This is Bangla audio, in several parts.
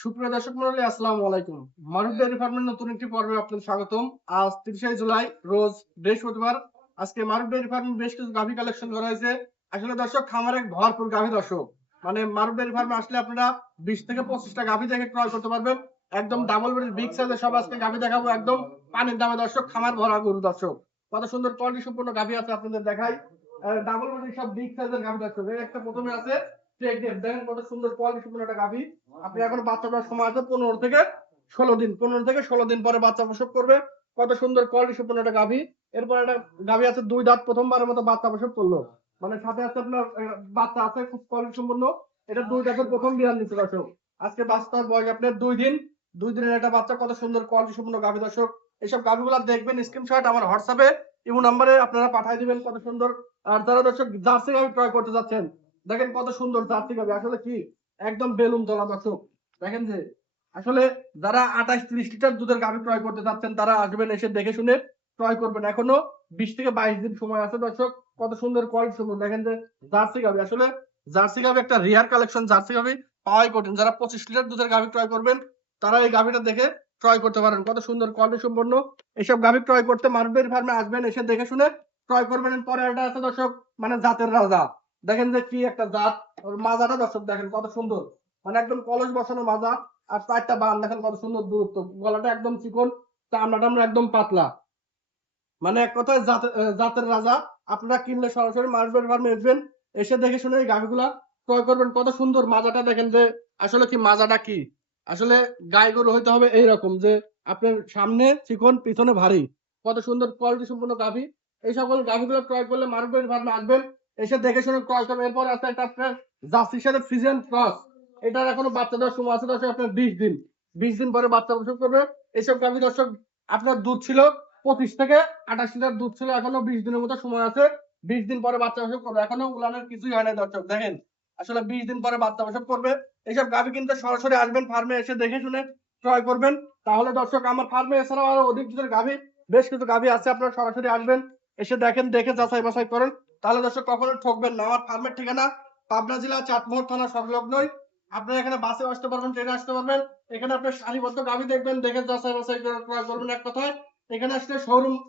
সুপ্রিয় দর্শক মণ্ডলী, আসসালামু আলাইকুম। মারুফ ডেইরি ফার্মের নতুন একটি পর্বে আপনাদের স্বাগতম। আজ ৩০শে জুলাই, রোজ বৃহস্পতিবার। আজকে মারুফ ডেইরি ফার্মে বেশ কিছু গাভী কালেকশন করা হয়েছে। আসলে দর্শক, খামারে ভরপুর গাভী দর্শক। মানে মারুফ ডেইরি ফার্মে আসলে আপনারা ২০ থেকে ২৫টা গাভী দেখে ক্রয় করতে পারবেন। একদম ডাবল বডির বিগ সাইজের সব আজকে গাভী দেখাবো, একদম পানির দামে দর্শক, খামার ভরা গরু দর্শক। কত সুন্দর কোয়ালিটি সম্পন্ন গাভী আছে আপনাদের দেখাই। ডাবল বডির সব বিগ সাইজের গাভী দর্শক। এই একটা প্রথমে আছে প্রেগনেন্ট, দেখেন কত সুন্দর কোয়ালিটি সম্পন্ন একটা গাভী। আপনি এখন বাচ্চা দেওয়ার সময় আছে 15 থেকে 16 দিন পরে বাচ্চা প্রসব করবে। কত সুন্দর কোয়ালিটি সম্পন্ন একটা গাভী। এরপর একটা গাভী আছে 2 দাঁত, প্রথমবারের মতো বাচ্চা প্রসব করলো। মানে সাথে আছে আপনার বাচ্চা আছে খুব কোয়ালিটি সম্পন্ন। এটা 2 দাঁতের প্রথম বিয়ান নিচ্ছে দর্শক। আজকে বাচ্চার বয়স আপনার 2 দিন। 2 দিনের একটা বাচ্চা, কত সুন্দর কোয়ালিটি সম্পন্ন গাভী দর্শক। এইসব গাভীগুলো দেখবেন, স্ক্রিনশট আমার হোয়াটসঅ্যাপে ইমো নাম্বারে আপনারা পাঠিয়ে দিবেন। কত সুন্দর। আর যারা দর্শক জার্সি গাভী ক্রয় করতে যাচ্ছেন, দেখেন কত সুন্দর জার্সি গাভী। আসলে কি একদম বেলুন তোলা দর্শক। দেখেন যে আসলে যারা 28-30 লিটার দুধের গাভী ক্রয় করতে চাচ্ছেন, তারা আসবেন, এসে দেখে শুনে ক্রয় করবেন। এখনো 20 থেকে 22 দিন সময় আছে দর্শক। কত সুন্দর কোয়ালিটি সুন্দর। দেখেন যে জার্সি গাভী, আসলে জার্সি গাভী একটা রিয়ার কালেকশন। জার্সি গাভী পাওয়াই কঠিন। যারা 25 লিটার দুধের গাভী ক্রয় করবেন, তারা এই গাভীটা দেখে ক্রয় করতে পারেন। কত সুন্দর কোয়ালিটি সম্পন্ন। এইসব গাভী ক্রয় করতে মারুফ ডেইরি ফার্মে আসবেন, এসে দেখে শুনে ক্রয় করবেন। পরে এটা আছে দর্শক, মানে জাতের রাজা। দেখেন যে কি একটা জাত। ওর মাজাটা দর্শক দেখেন কত সুন্দর। মানে একদম কলস বসানো মাজা। আর 4টা বান দেখেন কত সুন্দর দূরত্ব। গলাটা একদম চিকন, চামড়াটা একদম পাতলা। মানে এক কথায় জাতের রাজা। আপনারা কিনলে সরাসরি মারুফ ডেইরি ফার্মে আসবেন, এসে দেখে শুনে এই গাভীগুলা ক্রয় করবেন। কত সুন্দর মাজাটা দেখেন যে আসলে কি মাজাটা কি। আসলে গাই গরু হইতে হবে এইরকম যে আপনার সামনে চিকন, পিছনে ভারী। কত সুন্দর কোয়ালিটি সম্পন্ন গাভী। এই সকল গাভীগুলো ক্রয় করলে মারুফ ডেইরি ফার্মে আসবেন, এসে দেখে শুনে ক্রয় করবেন। এরপর আছে একটা আপনার জার্সির সাথে ফ্রিজিয়ান ক্রস। এটার এখনো বাচ্চা দেওয়ার সময় আছে দর্শক, আপনার 20 দিন। 20 দিন পরে বাচ্চা প্রসব করবে। এইসব গাভী দর্শক, আপনার দুধ ছিল 25 থেকে 28 লিটার দুধ ছিল, এখনো 20 দিনের মতো সময় আছে। 20 দিন পরে বাচ্চা প্রসব করবে। এখনো উলানের কিছুই হয় নাই দর্শক, দেখেন। আসলে 20 দিন পরে বাচ্চা প্রসব করবে। এইসব গাভী কিনতে সরাসরি আসবেন ফার্মে, এসে দেখে শুনে ক্রয় করবেন। তাহলে দর্শক, আমার ফার্মে এছাড়াও আরো অধিক দুধের গাভী, বেশ কিছু গাভী আছে। আপনারা সরাসরি আসবেন, এসে দেখেন, দেখে যাচাই বাছাই করেন। তাহলে দর্শক কখনো ঠকবেন না। আমার ফার্মের ঠিকানা পাবনা জেলা চাটমোহর থানা সংলগ্নই। আপনারা এখানে বাসে আসতে পারবেন, ট্রেনে আসতে পারবেন। এখানে আপনার সারিবদ্ধ গাভী দেখবেন, দেখে যাচাই বাছাই করে ক্রয় করবেন। এক কথায় এখানে আসলে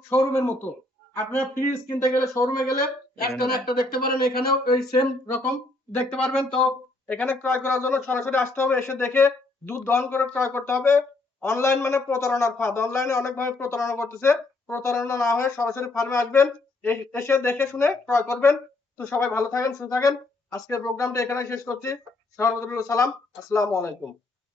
শোরুমের মতো। আপনারা ফ্রিজ কিনতে গেলে শোরুমে গেলে একটা না একটা দেখতে পারেন, এখানেও ওই সেম রকম দেখতে পারবেন। তো এখানে ক্রয় করার জন্য সরাসরি আসতে হবে, এসে দেখে দুধ দহন করে ক্রয় করতে হবে। অনলাইন মানে প্রতারণার ফাঁদ। অনলাইনে অনেকভাবে প্রতারণা করতেছে। প্রতারণা না হয়ে সরাসরি ফার্মে আসবেন, এসে দেখে শুনে ক্রয় করবেন। তো সবাই ভালো থাকেন, সুস্থ থাকেন। আজকের প্রোগ্রামটা এখানে শেষ করছি। সর্বদলীয় সালাম, আসসালামু আলাইকুম।